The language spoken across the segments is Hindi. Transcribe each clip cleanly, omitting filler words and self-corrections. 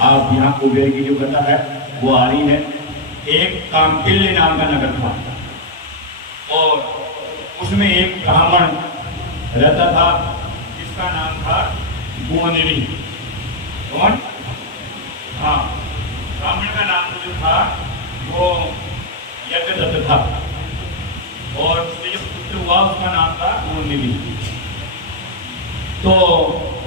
आप यहाँ कुबेर की जो कथा है वो आ रही है। एक कामपिल्य नाम का नगर था और उसमें एक ब्राह्मण रहता था जिसका नाम था गुणनिधि। कौन? हाँ, ब्राह्मण का नाम जो था वो यज्ञदत्त था और उसके जो पुत्र हुआ उसका नाम था गुणनिधि। तो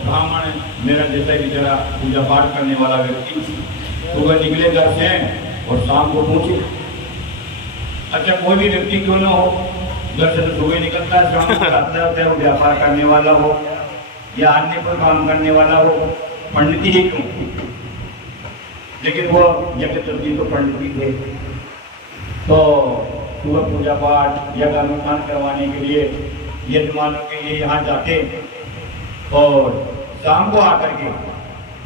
ब्राह्मण मेरा जैसा कि जरा पूजा पाठ करने वाला व्यक्ति सुबह निकले घर से और शाम को पहुंचे। अच्छा, कोई भी व्यक्ति क्यों ना हो, घर से तो सुबह निकलता है, शाम को आता है, वो व्यापार करने वाला हो या अन्य कोई काम करने वाला हो, पंडित ही क्यों, लेकिन वो यज्ञदत्त तो पंडित ही थे। तो सुबह पूजा पाठ या अनुष्ठान करवाने के लिए यजमानों के लिए यहाँ जाते और शाम को आकर के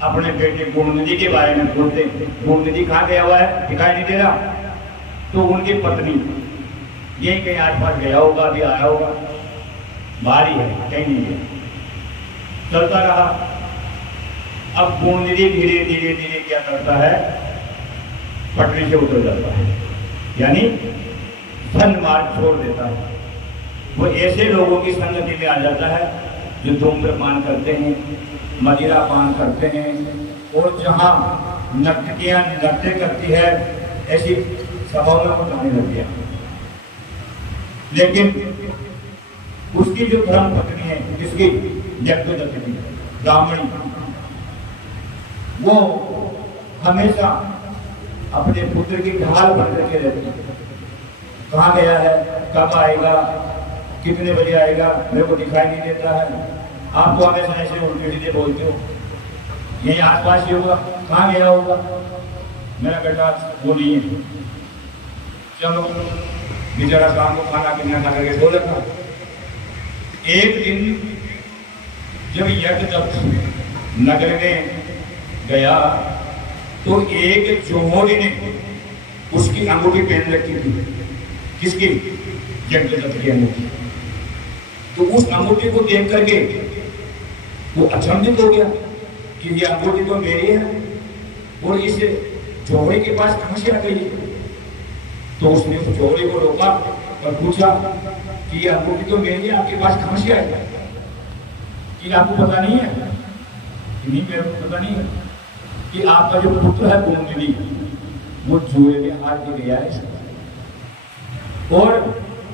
अपने बेटे गुणनिधि के बारे में बोलते। गुणनिधि कहाँ गया हुआ है, दिखाई नहीं दे रहा। तो उनकी पत्नी यही कहीं आसपास गया होगा, अभी आया होगा, बाहर ही है, कहीं नहीं है। चलता रहा। अब गुणनिधि धीरे धीरे धीरे क्या करता है, पटरी से उतर जाता है, यानी धन मार्ग छोड़ देता है। वो ऐसे लोगों की संगति में आ जाता है जो धूम्रपान करते हैं, मदिरा पान करते हैं और जहाँ नर्तकियाँ नृत्य करती है ऐसी सभाओं में वो जाने लग गया। लेकिन उसकी जो धर्म पत्नी है, जिसकी यज्ञदत्त की ब्राह्मणी, वो हमेशा अपने पुत्र की ढाल बन करके रहती है। कहाँ गया है, कब आएगा, कितने बजे आएगा, मेरे को दिखाई नहीं देता है। आप तो हमेशा ऐसे उल्टे सीधे बोलते हो, यही आसपास ही होगा, कहाँ गया होगा। मेरा बेटा वो नहीं है, चलो बेचारा शाम को खाना पीना खा करके सो लेता। एक दिन जब यज्ञदत्त नगर में गया तो एक जोहरी ने उसकी अंगूठी पहन रखी थी। किसकी? यज्ञदत्त की अंगूठी। तो उस अंगूठी को देख करके वो अचंभित हो गया कि ये अंगूठी तो मेरी है और इस जोहरी के पास कहां से आ गई। तो उसने उस जोहरी को रोका और पूछा कि ये अंगूठी तो मेरी है, आपके पास कहां से आई? कि आपको पता नहीं है? कि नहीं, मेरे को पता नहीं है कि आपका जो पुत्र है गुणनिधि वो जुए में हार के गया है और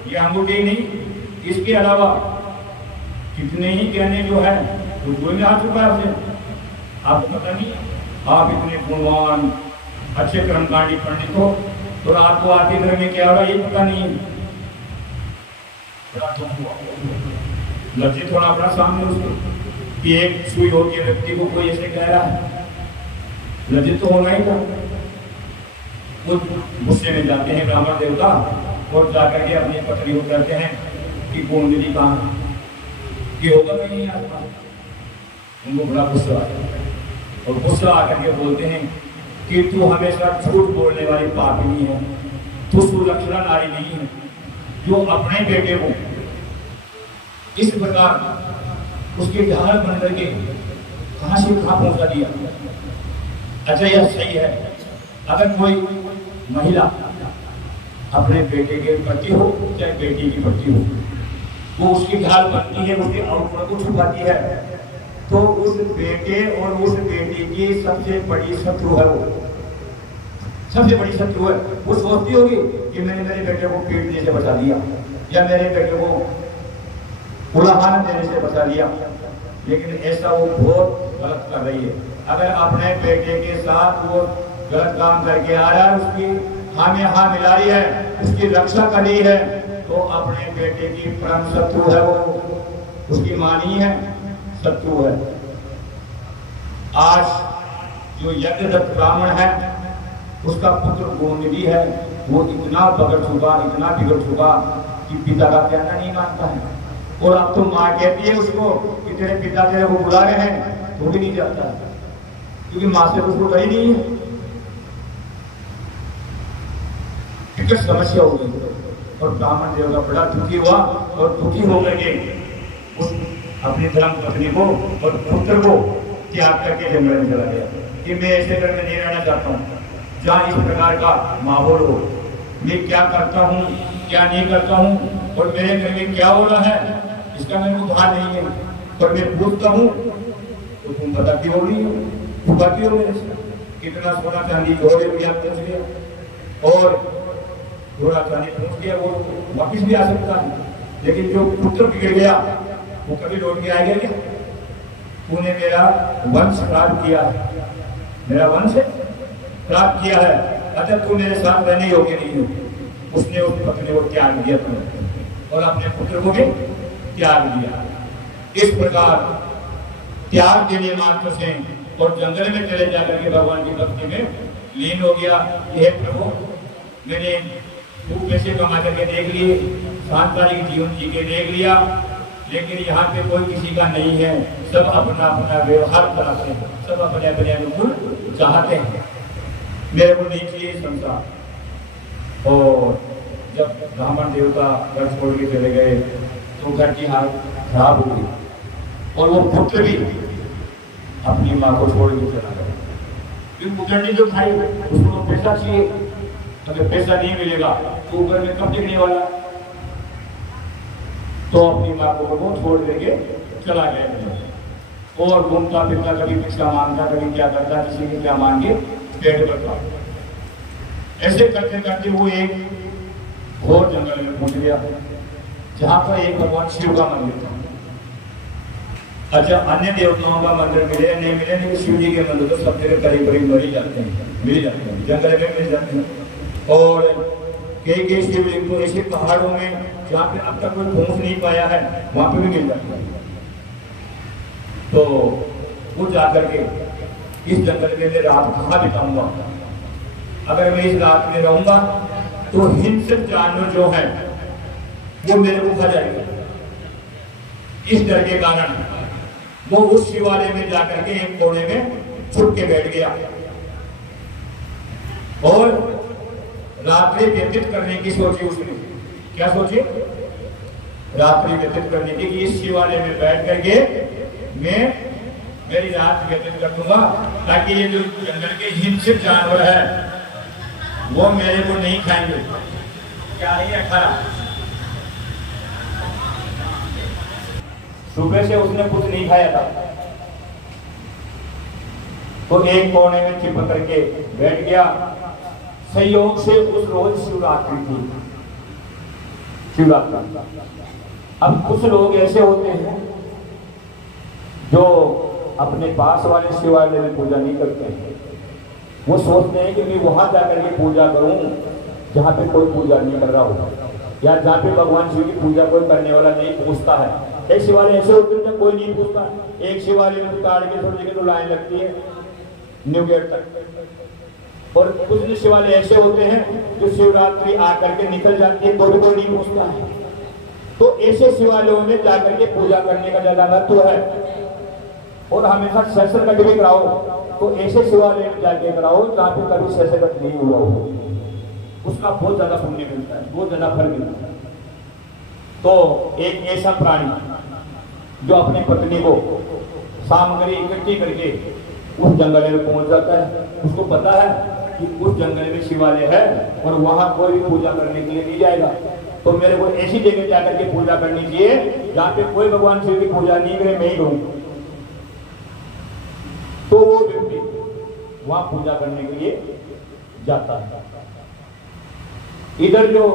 ये अंगूठी नहीं, इसके अलावा कितने ही गहने जो है वो जुए में आ चुका है आपसे, आपको पता नहीं। आप इतने गुणवान अच्छे कर्मकांडी पंडित हो तो आपको आपके घर में क्या हो रहा है ये पता नहीं। लज्जित होना अपना सामने उसको कि एक सुई होती है व्यक्ति को कोई ऐसे कह रहा है, लज्जित तो होना ही था। वो गुस्से में जाते हैं ब्राह्मण देवता और जाकर के अपनी पत्नी को कहते हैं कि गुणनिधि कहाँ, कि होगा नहीं आसपास। उनको बड़ा गुस्सा आता है और गुस्सा आकर के बोलते हैं कि तू हमेशा झूठ बोलने वाली पापिनी है, तू सुलक्षणा नारी नहीं है जो अपने बेटे को इस प्रकार उसके ढाल बन करके कहां से कहां पहुंचा दिया। अच्छा, यह सही है अगर कोई महिला अपने बेटे के प्रति हो चाहे बेटी की प्रति हो, वो उसकी ढाल बनती है, उसके अवगुण को छुपाती है, तो उस बेटे और उस बेटी की सबसे बड़ी शत्रु है, वो सबसे बड़ी शत्रु है। वो सोचती होगी कि मैंने मेरे बेटे को पीटने से बचा दिया या मेरे बेटे को उलाहना देने से बचा लिया, लेकिन ऐसा वो बहुत गलत कर रही है। अगर अपने बेटे के साथ वो गलत काम करके आ रहा है, उसकी हाँ में हाँ मिला रही है, उसकी रक्षा कर रही है, तो अपने बेटे की परम शत्रु है, वो उसकी मां नहीं है, शत्रु है। आज जो यज्ञदत्त ब्राह्मण है उसका पुत्र गुणनिधि है, वो इतना बगड़ चुका, इतना बिगड़ चुका कि पिता का कहना नहीं मानता है। और अब तो माँ कहती है उसको कि तेरे पिता तेरे को बुला रहे हैं, तो भी नहीं जाता है क्योंकि माँ से उसको डर ही नहीं है। टिकट समस्या हो गई और ब्राह्मण देवता बड़ा दुखी हुआ और दुखी होकर के उस अपनी धर्म पत्नी को और पुत्र को त्याग करके जंगल में चला गया। कि मैं ऐसे घर में नहीं रहना चाहता हूँ जहाँ इस प्रकार का माहौल हो। मैं क्या करता हूँ क्या नहीं करता हूँ और मेरे घर में क्या हो रहा है इसका मेरे को भान नहीं है। और मैं पूछता हूँ तो तुम बताती हो रही हो, छुपाती हो मेरे से। कितना सोना चांदी जोड़े भी आप पूछ लिया और थोड़ा चांदी पूछ लिया, वो वापिस भी आ सकता है। लेकिन जो पुत्र बिगड़ गया वो कभी लौट के आएगा क्या? तूने मेरा वंश खराब किया है, मेरा वंश खराब किया है। अच्छा तू मेरे साथ रहने योग्य नहीं हो। उसने उस पत्नी को त्याग दिया तुमने और अपने पुत्र को भी त्याग दिया। इस प्रकार त्याग देने मात्र से और जंगल में चले जाकर के भगवान की भक्ति में लीन हो गया। यह प्रभु मैंने खूब पैसे कमा करके देख लिए, सांसारिक जीवन जी के देख लिया, लेकिन यहाँ पे कोई किसी का नहीं है। सब अपना अपना व्यवहार कराते हैं, सब अपने अपने अनुकूल चाहते हैं। मेरे को नहीं चाहिए संसार। और जब ब्राह्मण देवता घर छोड़ के चले गए तो घर की हालत खराब हो गई और वो पुत्र भी अपनी माँ को छोड़ के चला गया। क्योंकि पुत्र ने जो खाई उसको पैसा चाहिए, अगर पैसा नहीं मिलेगा तो घर में कब टिकने वाला। तो अपनी माँ को वो छोड़ करके चला गया और घूमता फिरता, कभी भिक्षा मांगता, कभी क्या करता, किसी के क्या मांगे पेट भरता। ऐसे करते करते वो एक घोर जंगल में पहुंच गया जहां पर एक भगवान शिव का मंदिर था। अच्छा अन्य देवताओं का मंदिर मिले नहीं मिले, नहीं शिव जी के मंदिर तो सब जगह करीब करीब मिल ही जाते हैं, जंगल में मिल जाते हैं। और कई शिवलिंग तो ऐसे पहाड़ों में जहाँ पे अब तक कोई पहुंच नहीं पाया है वहां पे भी मिल जाता है। तो वो जाकर के इस जंगल में मैं रात कहाँ बिताऊंगा? अगर मैं इस रात में रहूंगा तो हिंसक जानवर जो है वो मेरे को खा जाएगा। इस डर के कारण वो उस शिवालय में जाकर के एक कोने में छुप के बैठ गया और रात्रि व्यतीत करने की सोची उसने। क्या सोची? रात्रि व्यतीत करने की, कि इस शिवालय में बैठ करके मैं मेरी रात व्यतीत कर दूंगा ताकि ये जो जंगल के हिंसक जानवर है वो मेरे को नहीं खाएंगे। क्या ही रखा? सुबह से उसने कुछ नहीं खाया था तो एक कोने में चिपक करके बैठ गया। संयोग से उस रोज शिवरात्रि थी। शिवरात्रि अब कुछ लोग ऐसे होते हैं जो अपने पास वाले शिवालय में पूजा नहीं करते हैं। वो सोचते हैं कि मैं वहां जाकर के पूजा करूं जहां पे कोई पूजा नहीं कर रहा हो या जहां पे भगवान शिव की पूजा कोई करने वाला नहीं पूछता है। एक शिवालय ऐसे होते हैं जब कोई नहीं पूछता। एक शिवालय में ताड़ के थोड़ी जगह तो लाइन लगती है न्यू गेट तक, और कुछ शिवालय ऐसे होते हैं जो शिवरात्रि आकर के निकल जाती है तो भी कोई नहीं पूछता है। तो ऐसे शिवालयों में जाकर के पूजा करने का ज्यादा महत्व है। और हमेशा शस्त्र कट भी कराओ तो ऐसे शिवालय में जाके कराओ जहाँ पे कभी शस्त्र कट नहीं हुआ हो, उसका बहुत ज्यादा पुण्य मिलता है, बहुत ज्यादा फल मिलता है। तो एक ऐसा प्राणी जो अपनी पत्नी को सामग्री इकट्ठी करके उस जंगल में पहुंच जाता है, उसको पता है कि उस जंगल में शिवालय है और वहां कोई भी पूजा करने के लिए नहीं जाएगा, तो मेरे को ऐसी जगह जाकर के पूजा करनी चाहिए जहाँ पे कोई भगवान शिव की पूजा नहीं करे, मैं ही करूं। तो वो व्यक्ति वहां पूजा करने के लिए जाता है। इधर जो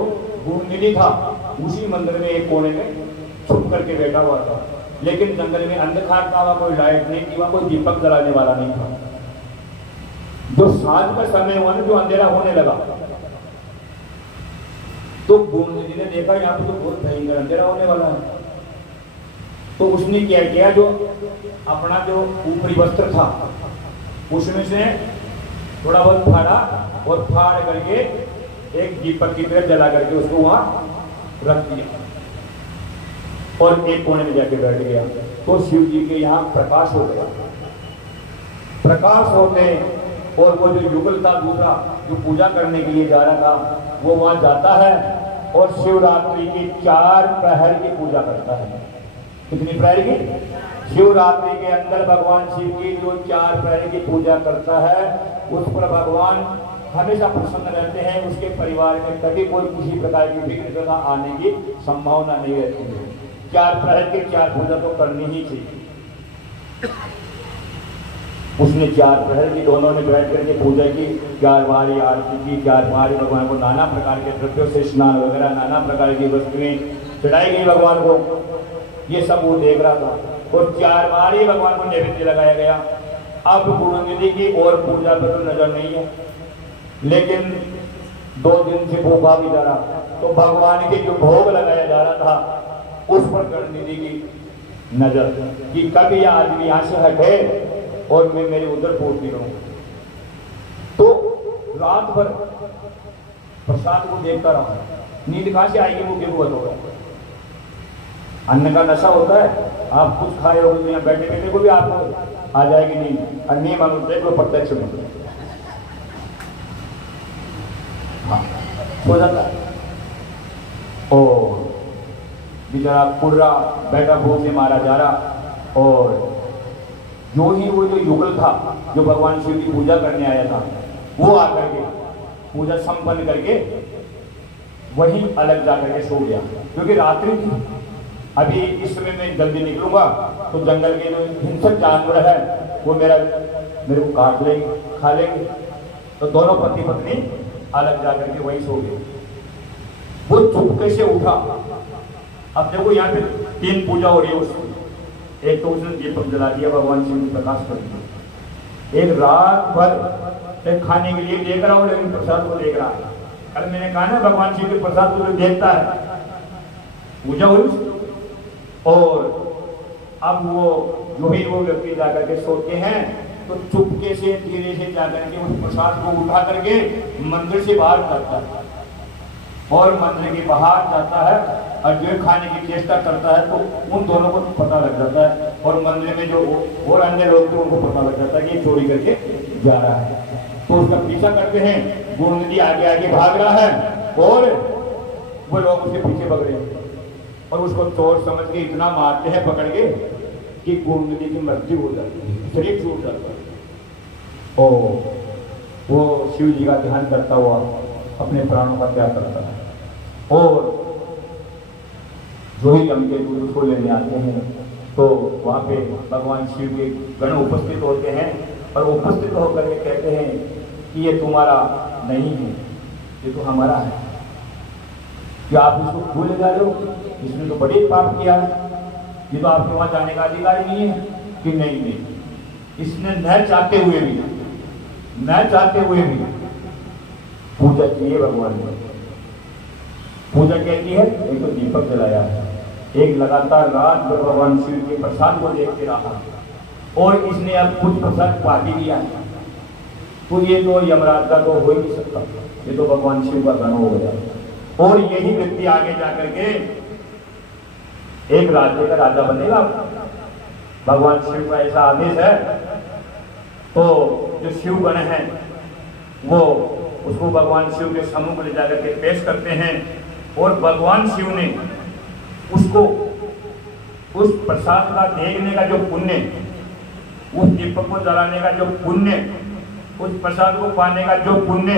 गुरुनिधि था उसी मंदिर में एक कोने में छुप करके बैठा हुआ था, लेकिन जंगल में अंधकार था, वहां कोई लाइट नहीं थी, वहां कोई दीपक जलाने वाला नहीं था। जो सांझ का समय हुआ ना, जो अंधेरा होने लगा, तो गुरुनिधि ने देखा यहाँ पे तो बहुत भयंकर अंधेरा होने वाला है। तो उसने क्या किया, जो अपना जो ऊपरी वस्त्र था उसमें से थोड़ा बहुत फाड़ा और फाड़ करके एक दीपक की तरह जला करके उसको वहां रख दिया और एक कोने में जाके बैठ गया। तो शिव जी के यहाँ प्रकाश हो गया। प्रकाश होते और वो जो युगल था दूसरा जो पूजा करने के लिए जा रहा था वो वहां जाता है और शिवरात्रि की 4 प्रहर की पूजा करता है। कितनी प्रहर की? शिवरात्रि के अंदर भगवान शिव की जो 4 प्रहर की पूजा करता है उस पर भगवान हमेशा प्रसन्न रहते हैं। उसके परिवार में कभी कोई किसी प्रकार की विघ्न आने की संभावना नहीं रहती है। 4 प्रहर की 4 पूजा तो करनी ही चाहिए। उसने 4 प्रहर की दोनों ने बैठ करके पूजा की, 4 बारी आरती की, 4 बारी भगवान को नाना प्रकार के द्रव्यों से स्नान वगैरह नाना प्रकार की वस्तुएं चढ़ाई गई भगवान को। ये सब वो देख रहा था और 4 बारी भगवान को नैवेद्य लगाया गया। अब गुरु निधि की और पूजा पर तो नजर नहीं है, लेकिन 2 दिन से भूखा भी जा रहा, तो भगवान के जो भोग लगाया जा रहा था उस पर गुरु निधि की नजर कि कब यह आदमी यहाँ से हटे और मैं मेरी उधर पूर्ति करूं। तो रात भर प्रसाद को देखता रहा। नींद कहां से आएगी, वो बेबूत होगा। अन्न का नशा होता है, आप कुछ खाए हो यहाँ बैठे बैठे को भी आपको आ जाएगी नींद, और नहीं मालूम को प्रत्यक्ष में हो जाता है। और बेचारा कुर्रा बैठा भूख से मारा जा रहा। और जो ही वो जो युगल था जो भगवान शिव की पूजा करने आया था वो आकर के पूजा संपन्न करके वहीं अलग जाकर के सो गया, क्योंकि रात्रि थी। अभी इस समय मैं जल्दी निकलूंगा तो जंगल के जो हिंसक जानवर है वो मेरे को काट लेंगे, खा लेंगे। तो दोनों पति पत्नी अलग जाकर के वहीं सो गए। वो चुपके से उठा। अब देखो यहाँ पे 3 पूजा हो रही है उसकी। एक तो उसने दीपक जला दिया, भगवान शिव को प्रकाश कर दिया। एक रात भर एक खाने के लिए देख रहा हूँ, लेकिन प्रसाद को देख रहा है। कल मैंने कहा ना भगवान शिव के प्रसाद को देखता है, पूजा हुई। और अब जो ही वो व्यक्ति जाकर के सोते हैं तो चुपके से धीरे से जाकर के उस प्रसाद को उठा करके मंदिर से बाहर करता है और मंदिर के बाहर जाता है और जो खाने की चेष्टा करता है तो उन दोनों को पता लग जाता है। और मंदिर में जो और अन्य लोग थे उनको पता लग जाता है कि चोरी करके जा रहा है। तो उसका पीछा करते हैं। गुरु निधि आगे आगे भाग रहा है और वो लोग उसके पीछे भाग रहे हैं और उसको चोर समझ के इतना मारते हैं पकड़ के कि गुरु निधि की मृत्यु हो जाती है, शरीर छूट जाता है। और वो शिव जी का ध्यान करता हुआ अपने प्राणों का त्याग करता है। और जो ही अम्बिके दूध उसको लेने आते हैं तो वहाँ पे भगवान शिव के गण उपस्थित होते हैं और उपस्थित होकर के कहते हैं कि ये तुम्हारा नहीं है, ये तो हमारा है। कि आप इसको क्यों ले जा रहे हो, इसने तो बड़े पाप किया है, ये तो आपके वहाँ जाने का अधिकार नहीं है। कि नहीं, इसने न चाहते हुए भी पूजा की है भगवान ने। पूजा क्या की है, एक तो दीपक जलाया है, एक लगातार रात भर भगवान शिव के प्रसाद को देखते रहा और इसने अब कुछ प्रसाद पा भी लिया है। तो ये तो यमराज का तो हो ही नहीं सकता, ये तो भगवान शिव का गण हो गया। और यही व्यक्ति आगे जाकर के एक राज्य का राजा बनेगा। भगवान शिव का ऐसा आदेश है। तो जो शिव गण है वो उसको भगवान शिव के सम्मुख ले जाकर के पेश करते हैं और भगवान शिव ने उसको उस प्रसाद का देखने का जो पुण्य, उस दीपक को जलाने का जो पुण्य, उस प्रसाद को पाने का जो पुण्य,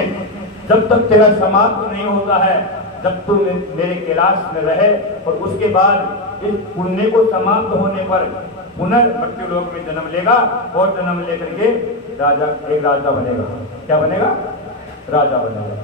जब तक तेरा समाप्त नहीं होता है, जब तू मेरे कैलाश में रहे और उसके बाद इस पुण्य को समाप्त होने पर पुनर्मृत्यु लोक में जन्म लेगा और जन्म लेकर के एक राजा बनेगा। क्या बनेगा? राजा बनेगा।